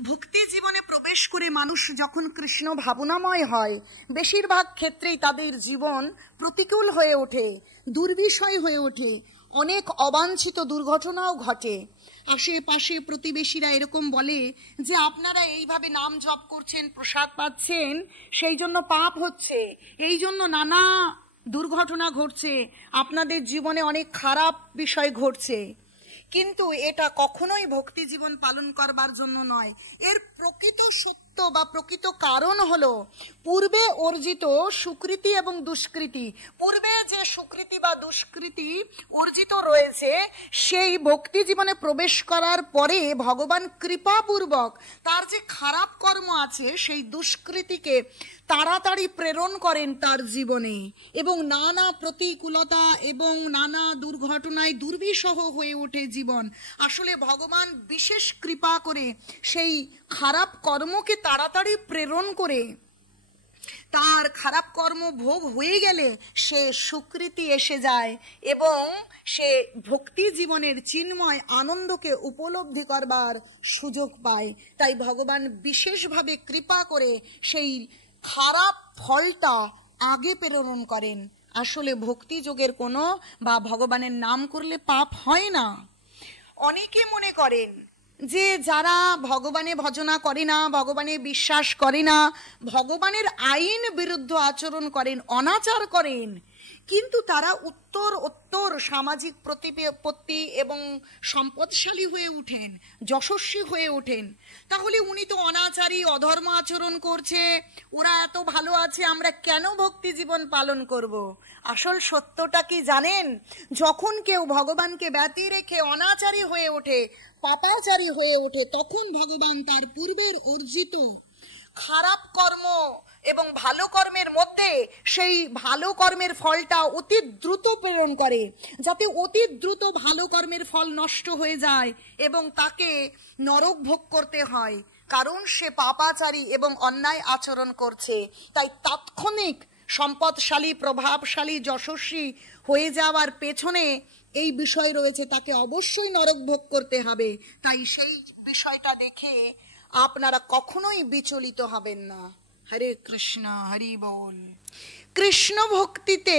ভক্তি জীবনে প্রবেশ করে মানুষ যখন কৃষ্ণ ভাবনাময় হয়, বেশিরভাগ ক্ষেত্রেই তাদের জীবন প্রতিকূল হয়ে ওঠে, দুর্বিষয় হয়ে ওঠে, অনেক অবাঞ্ছিত দুর্ঘটনাও ঘটে। আশেপাশে প্রতিবেশীরা এরকম বলে যে আপনারা এইভাবে নাম জপ করছেন, প্রসাদ পাচ্ছেন, সেই জন্য পাপ হচ্ছে, এই জন্য নানা দুর্ঘটনা ঘটছে, আপনাদের জীবনে অনেক খারাপ বিষয় ঘটছে। কিন্তু এটা কখনোই ভক্তি জীবন পালন করবার জন্য নয়। এর প্রকৃত সত্য বা প্রকৃত কারণ হলো পূর্বে অর্জিত সুকৃতি এবং দুষ্কৃতি। পূর্বে যে সুকৃতি বা দুষ্কৃতি অর্জিত রয়েছে, সেই ভক্তি জীবনে প্রবেশ করার পরে ভগবান কৃপাপূর্বক তার যে খারাপ কর্ম আছে সেই দুষ্কৃতিকে তাড়াতাড়ি প্রেরণ করেন তার জীবনে, এবং নানা প্রতিকূলতা এবং নানা দুর্ঘটনায় দুর্বিষহ হয়ে ওঠে জীবন। আসলে ভগবান বিশেষ কৃপা করে সেই খারাপ কর্মকে তাড়াতাড়ি প্রেরণ করে, তার খারাপ কর্ম ভোগ হয়ে গেলে সে সুকৃতি এসে যায় এবং সে ভক্তি জীবনের চিন্ময় আনন্দকে উপলব্ধি করবার সুযোগ পায়। তাই ভগবান বিশেষভাবে কৃপা করে সেই খারাপ ফলটা আগে প্রেরণ করেন। আসলে ভক্তি যোগের কোনো বা ভগবানের নাম করলে পাপ হয় না। অনেকে মনে করেন যে যারা ভগবানে ভজনা করে না, ভগবানে বিশ্বাস করে না, ভগবানের আইন বিরুদ্ধ আচরণ করেন, অনাচার করেন, কিন্তু তারা উত্তর সামাজিক প্রতিপত্তি এবং সম্পদশালী হয়ে ওঠেন, যশস্বী হয়ে ওঠেন। তাহলে উনি তো অনাচারী, অধর্ম আচরণ করছে, ওরা এত ভালো আছে, আমরা কেন ভক্তি জীবন পালন করব? আসল সত্যটা কি জানেন? যখন কেউ ভগবানকে ব্যতি রেখে অনাচারী হয়ে ওঠে, পাপাচারী হয়ে ওঠে, তখন ভগবান তার পূর্বের অর্জিত খারাপ কর্ম এবং ভালো কর্মের মধ্যে সেই ভালো কর্মের ফলটা অতি দ্রুত প্রেরণ করে, যাতে অতি দ্রুত ভালো কর্মের ফল নষ্ট হয়ে যায় এবং তাকে নরক ভোগ করতে হয়, কারণ সে পাপাচারী এবং অন্যায় আচরণ করছে। তাই তাৎক্ষণিক সম্পদশালী, প্রভাবশালী, যশস্বী হয়ে যাওয়ার পেছনে এই বিষয় রয়েছে, তাকে অবশ্যই নরক ভোগ করতে হবে। তাই সেই বিষয়টা দেখে আপনারা কখনোই বিচলিত হবেন না। হরে কৃষ্ণ, হরি বল। কৃষ্ণ ভক্তিতে